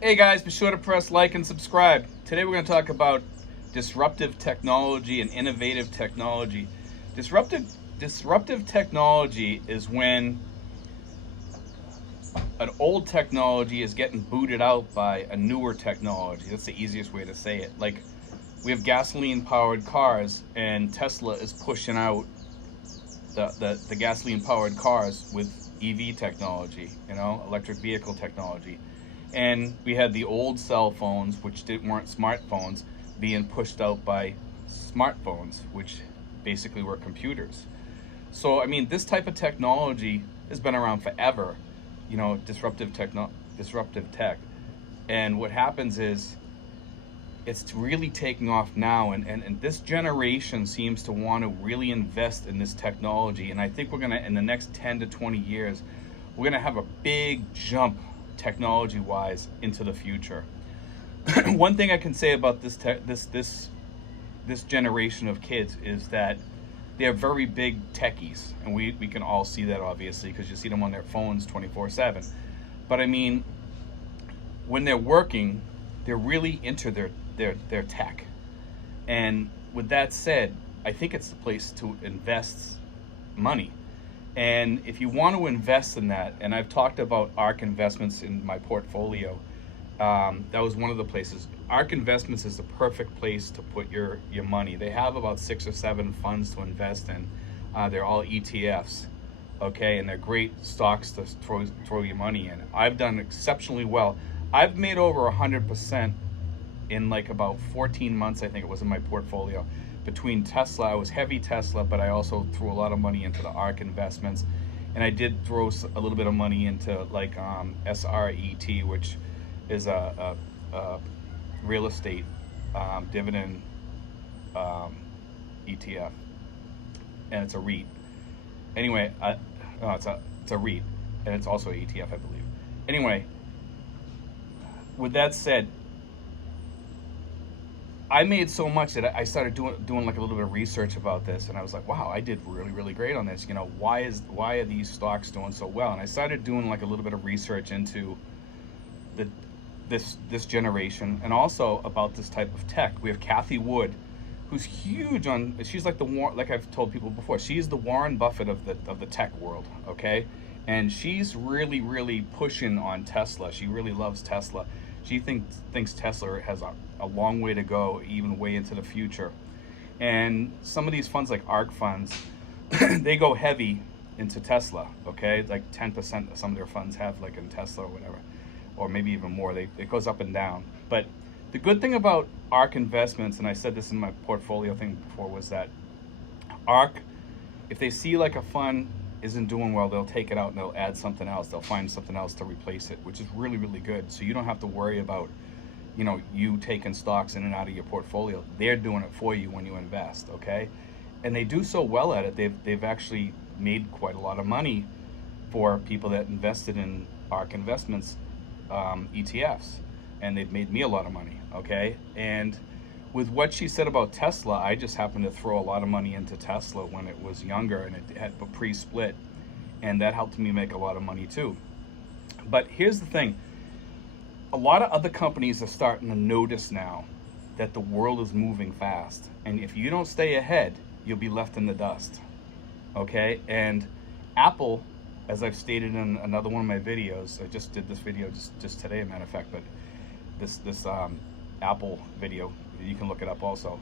Hey guys, be sure to press like and subscribe. Today we're going to talk about disruptive technology and innovative technology. Disruptive technology is when an old technology is getting booted out by a newer technology. That's the easiest way to say it. Like, we have gasoline powered cars, and Tesla is pushing out the gasoline powered cars with EV technology, electric vehicle technology. And we had the old cell phones, which weren't smartphones, being pushed out by smartphones, which basically were computers. So, I mean, this type of technology has been around forever, disruptive tech. And what happens is it's really taking off now, and this generation seems to want to really invest in this technology. And I think we're going to, in the next 10 to 20 years, we're going to have a big jump technology wise into the future. One thing I can say about this generation of kids is that they're very big techies, and we can all see that, obviously, because you see them on their phones 24/7. But I mean, when they're working, they're really into their tech. And with that said, I think it's the place to invest money. And if you want to invest in that, and I've talked about ARK Investments in my portfolio, that was one of the places. ARK Investments is the perfect place to put your money. They have about 6 or 7 funds to invest in. They're all ETFs, okay, and they're great stocks to throw your money in. I've done exceptionally well. I've made over 100% in like about 14 months, I think it was, in my portfolio. Between Tesla, I was heavy Tesla, but I also threw a lot of money into the ARK Investments, and I did throw a little bit of money into like SRET, which is a real estate dividend ETF, and it's a REIT. Anyway, no, it's a REIT, and it's also an ETF, I believe. Anyway, with that said, I made so much that I started doing like a little bit of research about this, and I was like, wow, I did really, really great on this. Why are these stocks doing so well? And I started doing like a little bit of research into this generation, and also about this type of tech. We have Kathy Wood, who's huge on. She's like like I've told people before, she's the Warren Buffett of the tech world, okay? And she's really, really pushing on Tesla. She really loves Tesla. She thinks Tesla has a long way to go, even way into the future. And some of these funds, like ARK funds, they go heavy into Tesla, okay? Like 10% of some of their funds have like in Tesla or whatever, or maybe even more. It goes up and down. But the good thing about ARK Investments, and I said this in my portfolio thing before, was that ARK, if they see like a fund isn't doing well, they'll take it out and they'll add something else. They'll find something else to replace it, which is really, really good. So you don't have to worry about, you taking stocks in and out of your portfolio. They're doing it for you when you invest, okay? And they do so well at it. They've actually made quite a lot of money for people that invested in ARK Investments ETFs, and they've made me a lot of money, okay? And with what she said about Tesla, I just happened to throw a lot of money into Tesla when it was younger, and it had a pre-split, and that helped me make a lot of money too. But here's the thing. A lot of other companies are starting to notice now that the world is moving fast, and if you don't stay ahead, you'll be left in the dust, okay? And Apple, as I've stated in another one of my videos, I just did this video just today, as a matter of fact, but this Apple video, you can look it up also,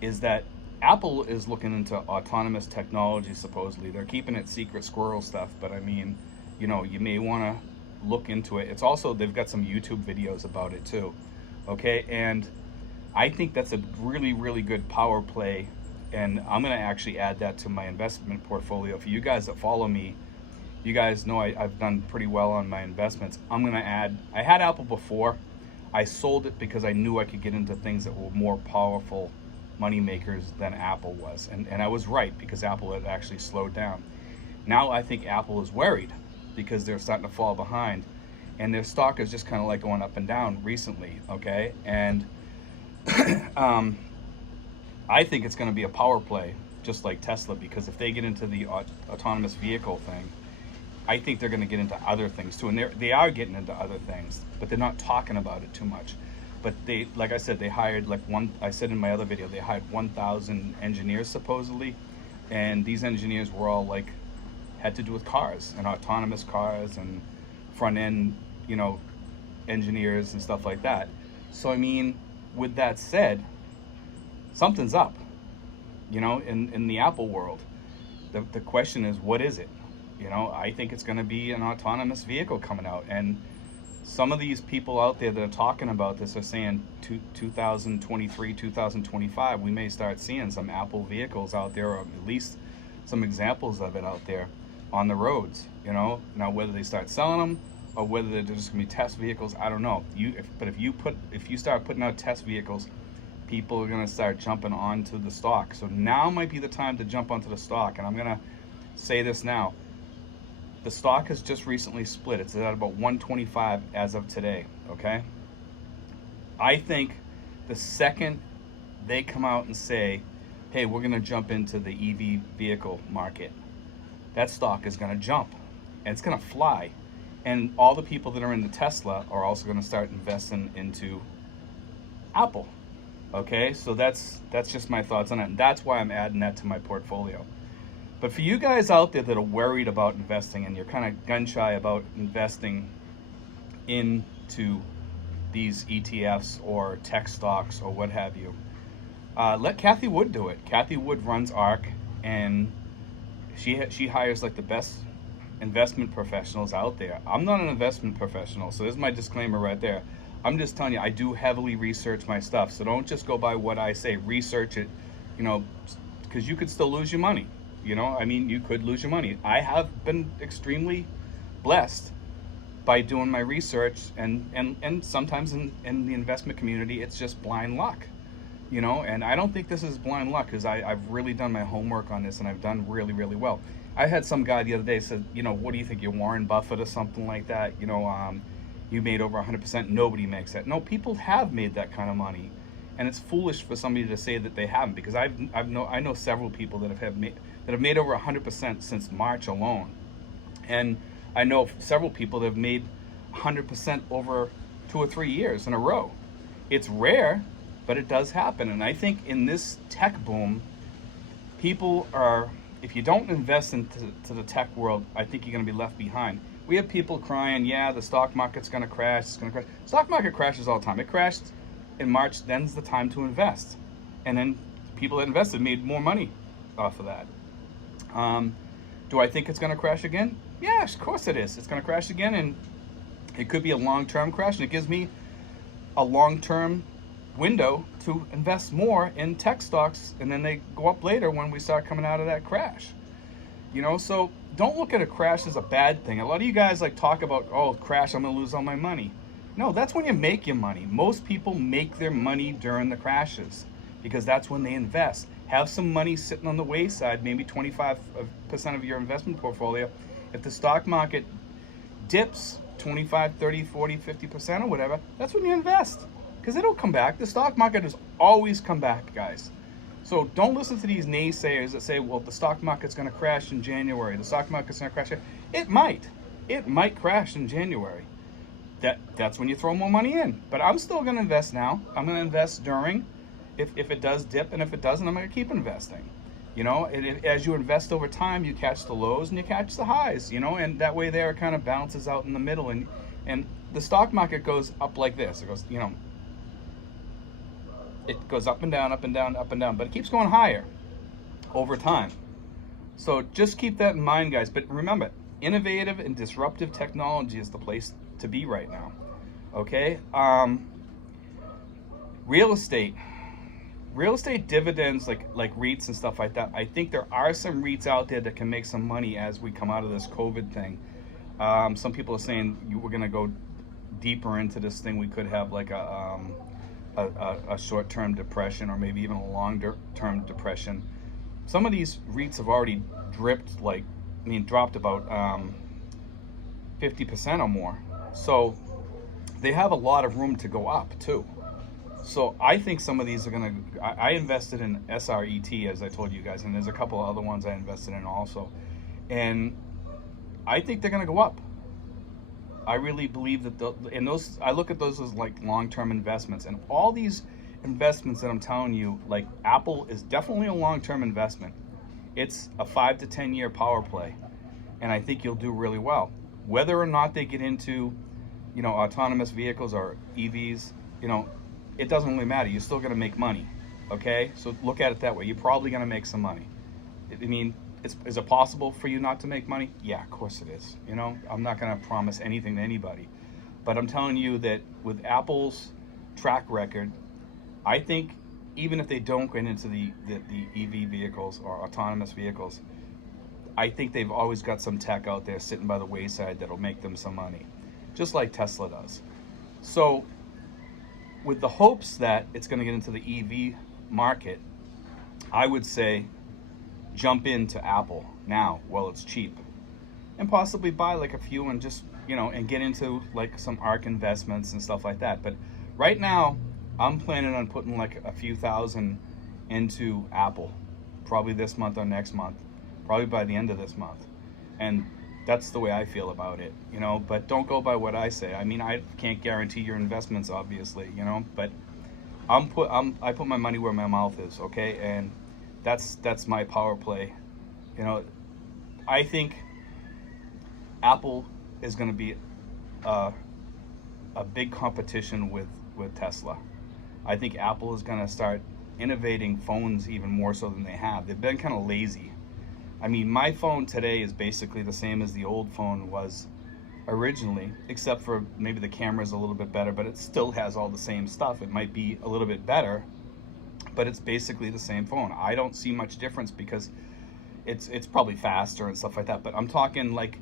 is that Apple is looking into autonomous technology. Supposedly they're keeping it secret, squirrel stuff, but I mean, you may want to look into it. It's also, they've got some YouTube videos about it too, okay? And I think that's a really, really good power play, and I'm going to actually add that to my investment portfolio. For you guys that follow me, you guys know I've done pretty well on my investments. I'm going to add, I had Apple before. I sold it because I knew I could get into things that were more powerful money makers than Apple was. And I was right, because Apple had actually slowed down. Now I think Apple is worried because they're starting to fall behind, and their stock is just kind of like going up and down recently, okay? And I think it's going to be a power play, just like Tesla, because if they get into the autonomous vehicle thing, I think they're going to get into other things too, and they are getting into other things, but they're not talking about it too much. But they, like I said, they hired like one. I said in my other video, they hired 1,000 engineers supposedly, and these engineers were all like had to do with cars and autonomous cars and front end, engineers and stuff like that. So I mean, with that said, something's up, in the Apple world. The question is, what is it? I think it's going to be an autonomous vehicle coming out, and some of these people out there that are talking about this are saying 2023, 2025, we may start seeing some Apple vehicles out there, or at least some examples of it out there on the roads. Now whether they start selling them or whether they're just going to be test vehicles, I don't know. If you start putting out test vehicles, people are going to start jumping onto the stock. So now might be the time to jump onto the stock. And I'm going to say this now. The stock has just recently split. It's at about 125 as of today, okay? I think the second they come out and say, hey, we're going to jump into the EV vehicle market, that stock is going to jump, and it's going to fly. And all the people that are into Tesla are also going to start investing into Apple, okay? So that's just my thoughts on it, and that's why I'm adding that to my portfolio. But for you guys out there that are worried about investing and you're kind of gun shy about investing into these ETFs or tech stocks or what have you, let Kathy Wood do it. Kathy Wood runs ARK, and she hires like the best investment professionals out there. I'm not an investment professional, so there's my disclaimer right there. I'm just telling you, I do heavily research my stuff, so don't just go by what I say. Research it, because you could still lose your money. You could lose your money. I have been extremely blessed by doing my research, and sometimes in the investment community, it's just blind luck, and I don't think this is blind luck, because I've really done my homework on this, and I've done really, really well. I had some guy the other day said, what do you think, you're Warren Buffett or something like that? You made over 100%. Nobody makes that. No, people have made that kind of money. And it's foolish for somebody to say that they haven't, because I know several people that have made over 100% since March alone, and I know several people that have made 100% over 2 or 3 years in a row. It's rare, but it does happen. And I think in this tech boom, people are, if you don't invest into the tech world, I think you're going to be left behind. We have people crying, yeah, the stock market's going to crash. It's going to crash. Stock market crashes all the time. It crashed in March, then's the time to invest. And then people that invested made more money off of that. Do I think it's going to crash again? Yeah, of course it is. It's going to crash again, and it could be a long-term crash, and it gives me a long-term window to invest more in tech stocks, and then they go up later when we start coming out of that crash. So don't look at a crash as a bad thing. A lot of you guys talk about, oh, crash, I'm going to lose all my money. No, that's when you make your money. Most people make their money during the crashes, because that's when they invest. Have some money sitting on the wayside, maybe 25% of your investment portfolio. If the stock market dips 25, 30, 40, 50% or whatever, that's when you invest, because it'll come back. The stock market has always come back, guys. So don't listen to these naysayers that say, well, the stock market's going to crash in January. The stock market's going to crash. It might crash in January. That's when you throw more money in. But I'm still going to invest now. I'm going to invest during, if it does dip, and if it doesn't, I'm going to keep investing. As you invest over time, you catch the lows and you catch the highs, and that way there it kind of balances out in the middle. And the stock market goes up like this. It goes, it goes up and down, up and down, up and down, but it keeps going higher over time. So just keep that in mind, guys. But remember, innovative and disruptive technology is the place to be right now. Okay. Real estate dividends, like REITs and stuff like that. I think there are some REITs out there that can make some money as we come out of this COVID thing. Some people are saying we're going to go deeper into this thing. We could have like a short-term depression, or maybe even a long-term depression. Some of these REITs have already dropped about 50% or more. So they have a lot of room to go up too. So I think some of these are gonna, I invested in SRET, as I told you guys, and there's a couple of other ones I invested in also. And I think they're going to go up. I really believe that and those, I look at those as like long-term investments, and all these investments that I'm telling you, like Apple is definitely a long-term investment. It's a 5 to 10 year power play, and I think you'll do really well. Whether or not they get into, autonomous vehicles or EVs, it doesn't really matter. You're still going to make money. Okay, so look at it that way. You're probably going to make some money. I mean, is it possible for you not to make money? Yeah, of course it is. I'm not going to promise anything to anybody, but I'm telling you that with Apple's track record, I think even if they don't get into the EV vehicles or autonomous vehicles, I think they've always got some tech out there sitting by the wayside that'll make them some money, just like Tesla does. So with the hopes that it's going to get into the EV market, I would say jump into Apple now while it's cheap, and possibly buy like a few and just, and get into like some ARK investments and stuff like that. But right now, I'm planning on putting like a few thousand into Apple, probably this month or next month, probably by the end of this month. And that's the way I feel about it, but don't go by what I say. I mean, I can't guarantee your investments, obviously, but I put my money where my mouth is, okay? And that's my power play. I think Apple is going to be a big competition with Tesla. I think Apple is going to start innovating phones even more so than they have. They've been kind of lazy. I mean, my phone today is basically the same as the old phone was originally, except for maybe the camera's a little bit better, but it still has all the same stuff. It might be a little bit better, but it's basically the same phone. I don't see much difference because it's probably faster and stuff like that, but I'm talking like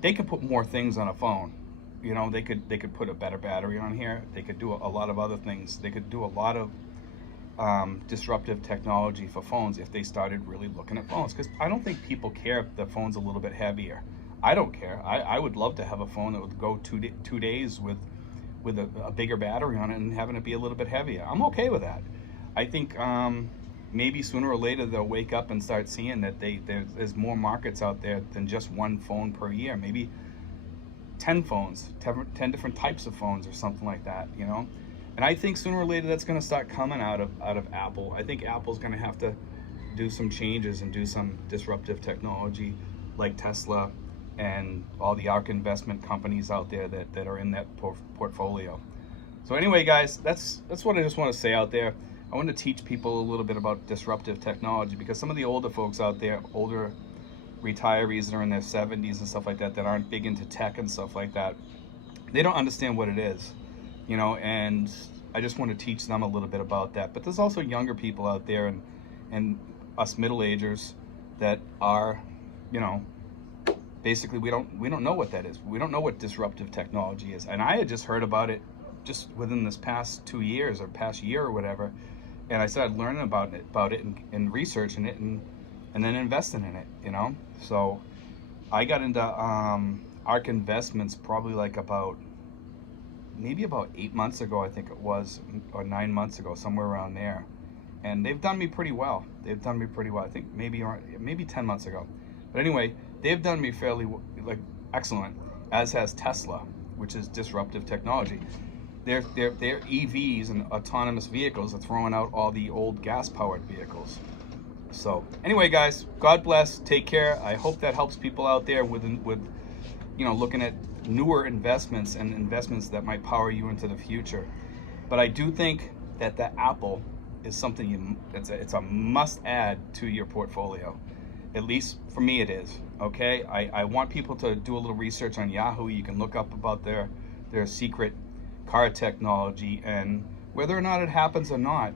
they could put more things on a phone. They could put a better battery on here. They could do a lot of other things. They could do a lot of disruptive technology for phones if they started really looking at phones. Because I don't think people care if the phone's a little bit heavier. I don't care. I would love to have a phone that would go 2 days with a bigger battery on it and having it be a little bit heavier. I'm okay with that. I think maybe sooner or later they'll wake up and start seeing that there's more markets out there than just one phone per year. Maybe 10 phones, 10 different types of phones or something like that, And I think sooner or later that's going to start coming out of Apple. I think Apple's going to have to do some changes and do some disruptive technology like Tesla and all the ARK investment companies out there that are in that portfolio. So anyway, guys, that's what I just want to say out there. I want to teach people a little bit about disruptive technology, because some of the older folks out there, older retirees that are in their 70s and stuff like that aren't big into tech and stuff like that, they don't understand what it is, and I just want to teach them a little bit about that. But there's also younger people out there and us middle-agers that are, basically we don't know what that is. We don't know what disruptive technology is. And I had just heard about it just within this past 2 years or past year or whatever, and I started learning about it and researching it and then investing in it, So I got into ARK investments probably like maybe about 8 months ago, I think it was, or 9 months ago, somewhere around there. And they've done me pretty well. I think maybe 10 months ago. But anyway, they've done me fairly excellent, as has Tesla, which is disruptive technology. Their EVs and autonomous vehicles are throwing out all the old gas-powered vehicles. So anyway, guys, God bless. Take care. I hope that helps people out there with looking at newer investments and investments that might power you into the future. But I do think that the Apple is something it's a must-add to your portfolio. At least for me, it is. Okay, I want people to do a little research on Yahoo. You can look up about their secret car technology, and whether or not it happens or not,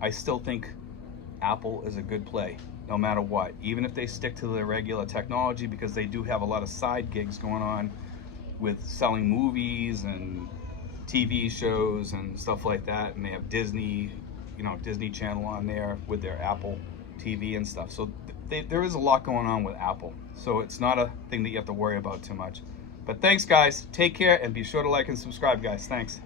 I still think Apple is a good play, no matter what, even if they stick to their regular technology, because they do have a lot of side gigs going on with selling movies and TV shows and stuff like that, and they have Disney Channel on there with their Apple TV and stuff. So there is a lot going on with Apple, so it's not a thing that you have to worry about too much. But thanks, guys. Take care, and be sure to like and subscribe, guys. Thanks.